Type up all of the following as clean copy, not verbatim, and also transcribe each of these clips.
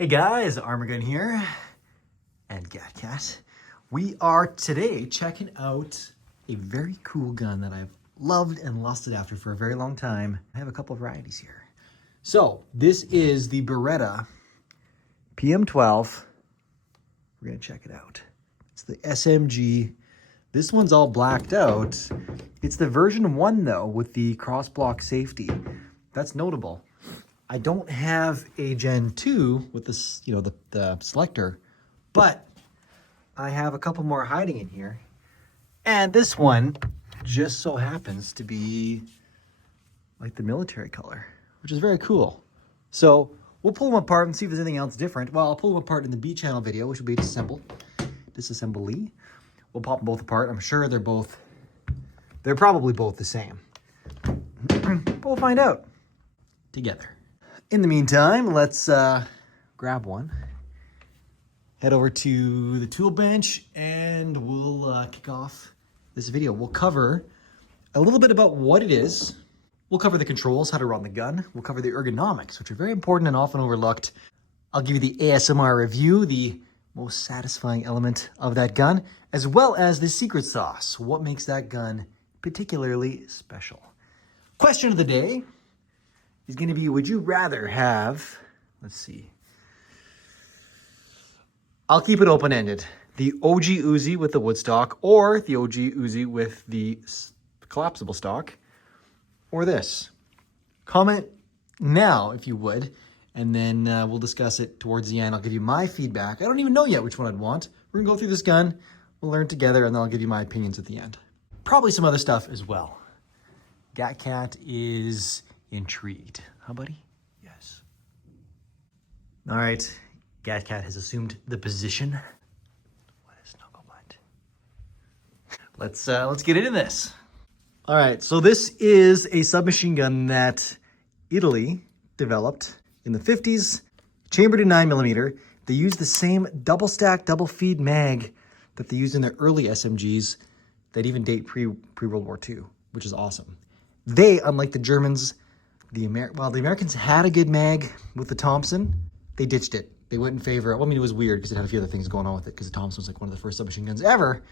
Hey guys, Arm&Gun here, and Cat. We are today checking out a very cool gun that I've loved and lusted after for a very long time. I have a couple of varieties here. So this is the Beretta PM12. We're gonna check it out. It's the SMG. This one's all blacked out. It's the version 1 though, with the cross-block safety. That's notable. I don't have a Gen 2 with this, the selector, but I have a couple more hiding in here. And this one just so happens to be like the military color, which is very cool. So we'll pull them apart and see if there's anything else different. Well, I'll pull them apart in the B channel video, which will be disassembly. We'll pop them both apart. I'm sure they're probably both the same. But we'll find out together. In the meantime, let's grab one, head over to the tool bench, and we'll kick off this video. We'll cover a little bit about what it is. We'll cover the controls, how to run the gun. We'll cover the ergonomics, which are very important and often overlooked. I'll give you the ASMR review, the most satisfying element of that gun, as well as the secret sauce, what makes that gun particularly special. Question of the day is going to be, would you rather have, let's see, I'll keep it open-ended, the OG Uzi with the wood stock, or the OG Uzi with the collapsible stock, or this? Comment now if you would, and then we'll discuss it towards the end. I'll give you my feedback. I don't even know yet which one I'd want. We're gonna go through this gun, we'll learn together, and then I'll give you my opinions at the end. Probably some other stuff as well. Cat is intrigued. Huh, buddy? Yes. All right. Cat has assumed the position. What is snuggle butt? Let's get into this. All right. So this is a submachine gun that Italy developed in the 50s, chambered in 9mm. They used the same double stack, double feed mag that they used in their early SMGs that even date pre-World War II, which is awesome. They, unlike the Germans, the Americans had a good mag with the Thompson. They ditched it. They went in favor of, it was weird because it had a few other things going on with it because the Thompson was like one of the first submachine guns ever.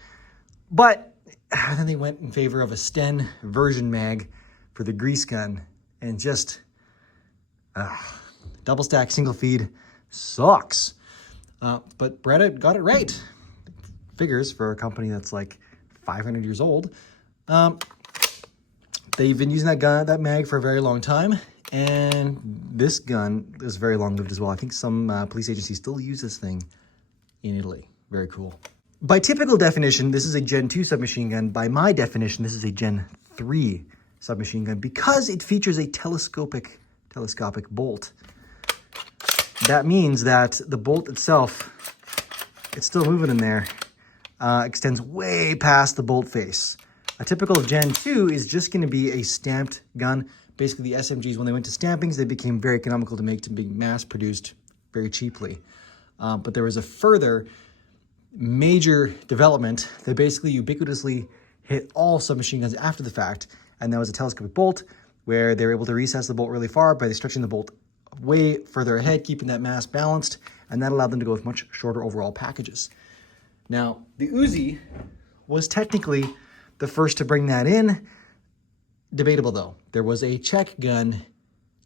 But then they went in favor of a Sten version mag for the grease gun, and just double stack single feed sucks. But Beretta got it right. Figures for a company that's like 500 years old. They've been using that mag for a very long time, and this gun is very long-lived as well. I think some police agencies still use this thing in Italy. Very cool. By typical definition, this is a Gen 2 submachine gun. By my definition, this is a Gen 3 submachine gun because it features a telescopic bolt. That means that the bolt itself, it's still moving in there, extends way past the bolt face. A typical Gen 2 is just going to be a stamped gun. Basically, the SMGs, when they went to stampings, they became very economical to make, to be mass-produced very cheaply. But there was a further major development that basically ubiquitously hit all submachine guns after the fact, and that was a telescopic bolt, where they were able to recess the bolt really far by stretching the bolt way further ahead, keeping that mass balanced, and that allowed them to go with much shorter overall packages. Now, the Uzi was technically the first to bring that in. Debatable though. There was a Czech gun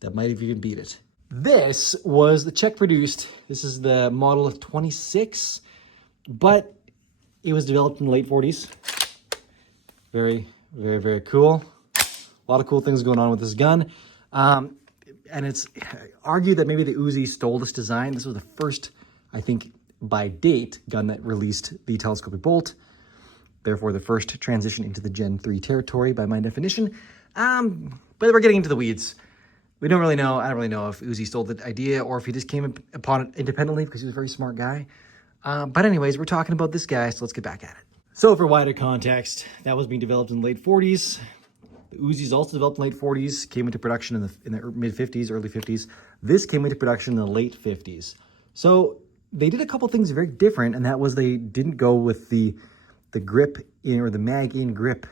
that might have even beat it. This was the Czech produced. This is the model of 26, but it was developed in the late 40s. Very, very, very cool. A lot of cool things going on with this gun. And it's argued that maybe the Uzi stole this design. This was the first, I think, by date, gun that released the telescopic bolt. Therefore, the first transition into the Gen 3 territory by my definition. But we're getting into the weeds. We don't really know. I don't really know if Uzi stole the idea or if he just came upon it independently because he was a very smart guy. But anyways, we're talking about this guy, so let's get back at it. So for wider context, that was being developed in the late 40s. The Uzi's also developed in the late 40s, came into production in the mid-50s, early 50s. This came into production in the late 50s. So they did a couple things very different, and that was they didn't go with the grip in, or the mag in grip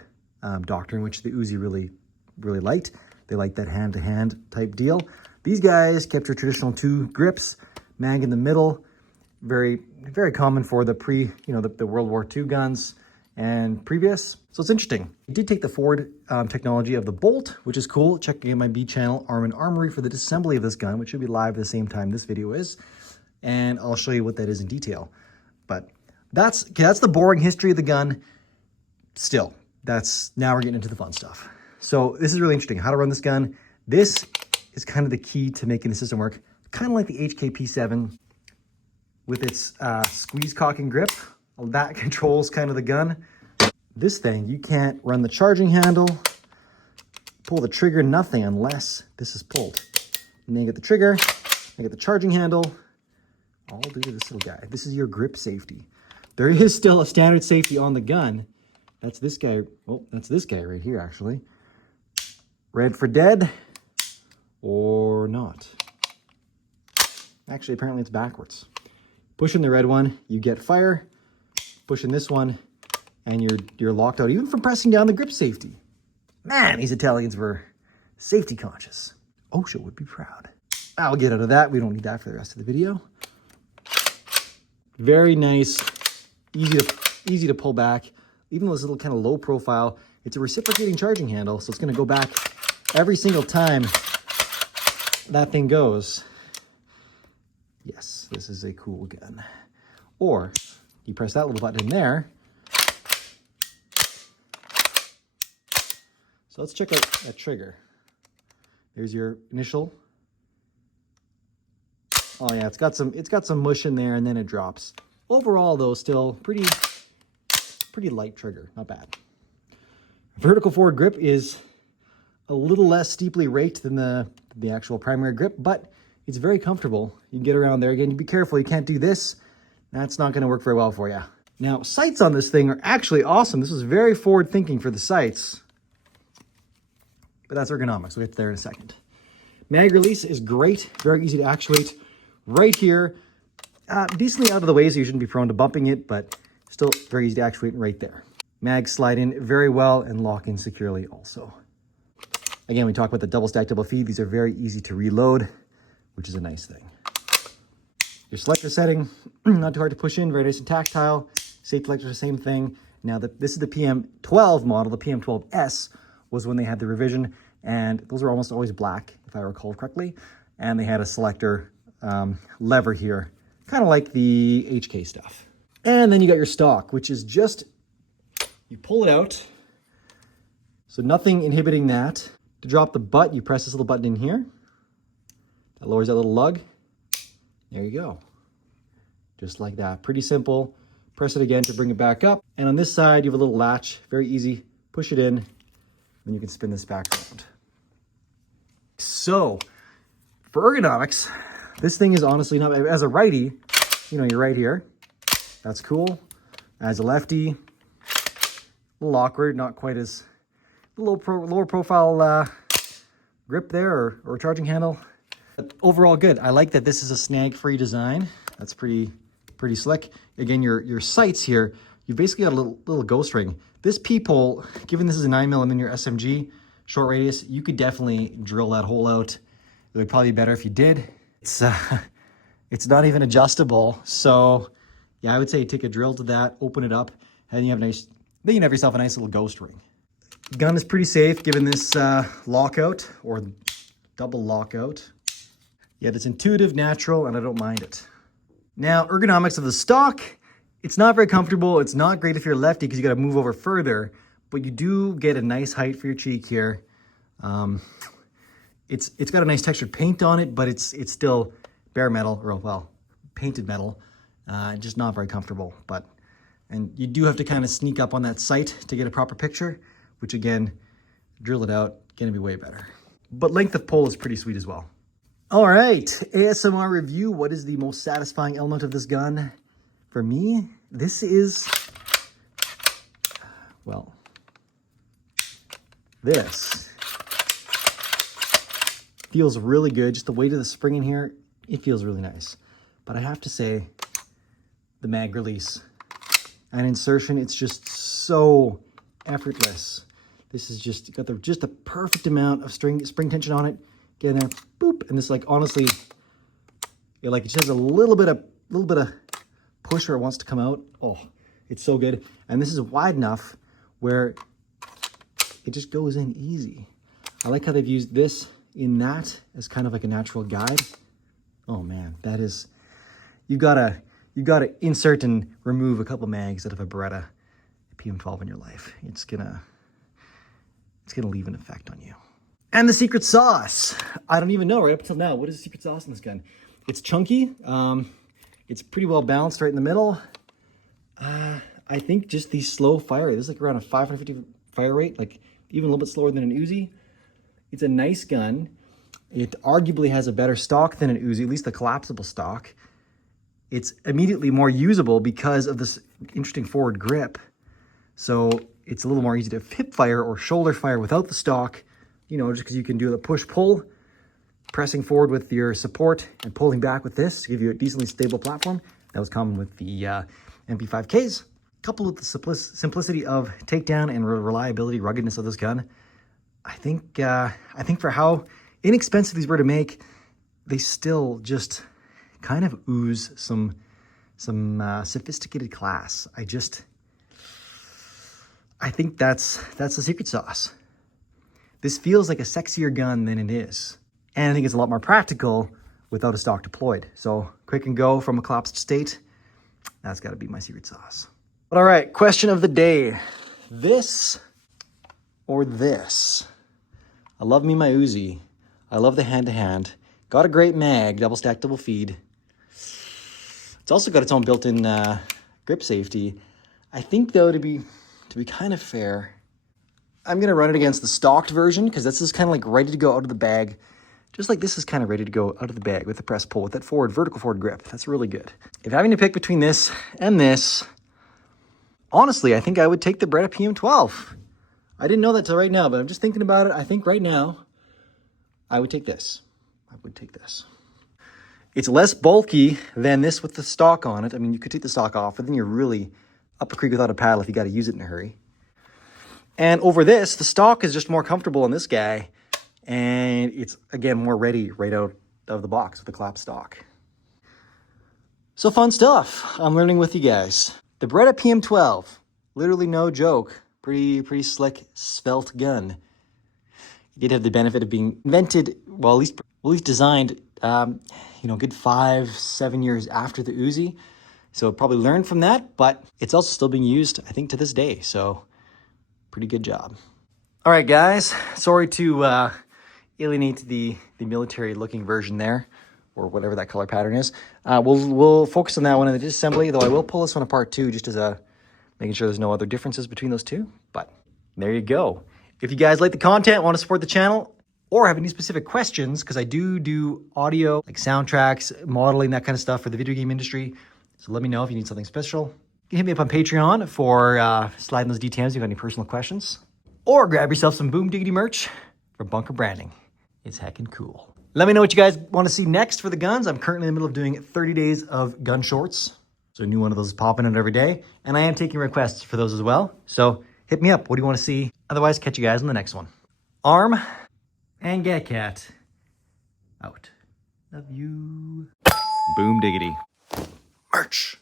doctrine, which the Uzi really liked. They liked that hand-to-hand type deal. These guys kept their traditional 2 grips, mag in the middle. Very, very common for the the World War II guns and previous. So it's interesting. I did take the forward technology of the bolt, which is cool. Check again my B channel, Arm & Armory, for the disassembly of this gun, which should be live at the same time this video is. And I'll show you what that is in detail. But that's the boring history of the gun. Still, now we're getting into the fun stuff. So this is really interesting, how to run this gun. This is kind of the key to making the system work. Kind of like the HKP7 with its squeeze cock and grip. That controls kind of the gun. This thing, you can't run the charging handle, pull the trigger, nothing unless this is pulled. And then you get the trigger, you get the charging handle, all due to this little guy. This is your grip safety. There is still a standard safety on the gun. That's this guy. Oh, that's this guy right here, actually. Red for dead or not. Actually, apparently it's backwards. Pushing the red one, you get fire. Pushing this one, and you're locked out, even from pressing down the grip safety. Man, these Italians were safety conscious. OSHA would be proud. I'll get out of that. We don't need that for the rest of the video. Very nice, easy to pull back. Even though it's a little kind of low profile, it's a reciprocating charging handle, so it's going to go back every single time that thing goes. Yes, this is a cool gun. Or you press that little button in there. So let's check out that trigger. There's your initial. Oh yeah, it's got some mush in there, and then it drops. Overall though, still pretty light trigger, not bad. Vertical forward grip is a little less steeply raked than the actual primary grip, but it's very comfortable. You can get around there. Again, you be careful, you can't do this. That's not gonna work very well for you. Now, sights on this thing are actually awesome. This was very forward thinking for the sights, but that's ergonomics. We'll get there in a second. Mag release is great, very easy to actuate. Right here, decently out of the way, so you shouldn't be prone to bumping it, but still very easy to actuate right there. Mags slide in very well and lock in securely also. Again, we talked about the double stack, double feed. These are very easy to reload, which is a nice thing. Your selector setting, not too hard to push in, very nice and tactile. Safety selector, the same thing. Now, this is the PM12 model. The PM12S was when they had the revision, and those are almost always black, if I recall correctly. And they had a selector lever here, kind of like the HK stuff. And then you got your stock, which is just, you pull it out. So nothing inhibiting that. To drop the butt, you press this little button in here. That lowers that little lug. There you go. Just like that. Pretty simple. Press it again to bring it back up. And on this side, you have a little latch. Very easy. Push it in, and you can spin this back around. So, for ergonomics, this thing is honestly not, as a righty, you're right here. That's cool. As a lefty, a little awkward, not quite as lower profile grip there or charging handle. But overall good. I like that this is a snag-free design. That's pretty slick. Again, your sights here, you basically got a little ghost ring. This peephole, given this is a 9mm SMG, short radius, you could definitely drill that hole out. It would probably be better if you did. It's not even adjustable, so yeah, I would say take a drill to that, open it up, and you have yourself a nice little ghost ring. Gun is pretty safe given this lockout or double lockout. Yet it's intuitive, natural, and I don't mind it. Now, ergonomics of the stock, it's not very comfortable. It's not great if you're a lefty because you got to move over further, but you do get a nice height for your cheek here. It's got a nice textured paint on it, but it's still bare metal, or well, painted metal. Just not very comfortable, and you do have to kind of sneak up on that sight to get a proper picture, which again, drill it out, gonna be way better. But length of pull is pretty sweet as well. All right, ASMR review. What is the most satisfying element of this gun? For me, this is, well, this feels really good. Just the weight of the spring in here, it feels really nice. But I have to say, the mag release and insertion, it's just so effortless. This is just got just the perfect amount of spring tension on it. Get in there, boop, and this, like, honestly, It just has a little bit of push where it wants to come out. Oh, it's so good. And this is wide enough where it just goes in easy. I like how they've used this in that as kind of like a natural guide. Oh man, that is, you've got to insert and remove a couple mags out of a Beretta PM12 in your life. It's gonna leave an effect on you. And the secret sauce. I don't even know right up until now. What is the secret sauce in this gun? It's chunky. It's pretty well balanced right in the middle. I think just the slow fire. This is like around a 550 fire rate, like even a little bit slower than an Uzi. It's a nice gun. It arguably has a better stock than an Uzi, at least the collapsible stock. It's immediately more usable because of this interesting forward grip. So it's a little more easy to hip fire or shoulder fire without the stock, you know, just because you can do the push-pull, pressing forward with your support and pulling back with this to give you a decently stable platform. That was common with the MP5Ks. Coupled with the simplicity of takedown and reliability, ruggedness of this gun, I think for how inexpensive these were to make, they still just kind of ooze some sophisticated class. I think that's the secret sauce. This feels like a sexier gun than it is. And I think it's a lot more practical without a stock deployed. So quick and go from a collapsed state, that's gotta be my secret sauce. But all right, question of the day. This or this? I love me my Uzi. I love the hand-to-hand. Got a great mag, double stack, double feed. It's also got its own built-in grip safety. I think though, to be kind of fair, I'm gonna run it against the stocked version because this is kind of like ready to go out of the bag. Just like this is kind of ready to go out of the bag with the press pull, with that vertical forward grip. That's really good. If having to pick between this and this, honestly, I think I would take the Beretta PM12. I didn't know that till right now, but I'm just thinking about it. I think right now, I would take this. I would take this. It's less bulky than this with the stock on it. I mean, you could take the stock off, but then you're really up a creek without a paddle if you got to use it in a hurry. And over this, the stock is just more comfortable on this guy. And it's, again, more ready right out of the box with the collapsed stock. So fun stuff. I'm learning with you guys. The Beretta PM12, literally no joke. Pretty slick, svelte gun. It did have the benefit of being invented, well, at least designed, good 5-7 years after the Uzi. So probably learned from that, but it's also still being used, I think, to this day. So pretty good job. All right, guys. Sorry to alienate the military-looking version there, or whatever that color pattern is. We'll focus on that one in the disassembly, though I will pull this one apart too, just as making sure there's no other differences between those two. But there you go. If you guys like the content, want to support the channel, or have any specific questions, because I do audio, like soundtracks, modeling, that kind of stuff for the video game industry. So let me know if you need something special. You can hit me up on Patreon for sliding those DTMs if you have any personal questions. Or grab yourself some Boom Diggity merch from Bunker Branding. It's heckin' cool. Let me know what you guys want to see next for the guns. I'm currently in the middle of doing 30 days of gun shorts. So a new one of those is popping out every day. And I am taking requests for those as well. So hit me up. What do you want to see? Otherwise, catch you guys in the next one. Arm and Gat out. Love you. Boom Diggity. Merch.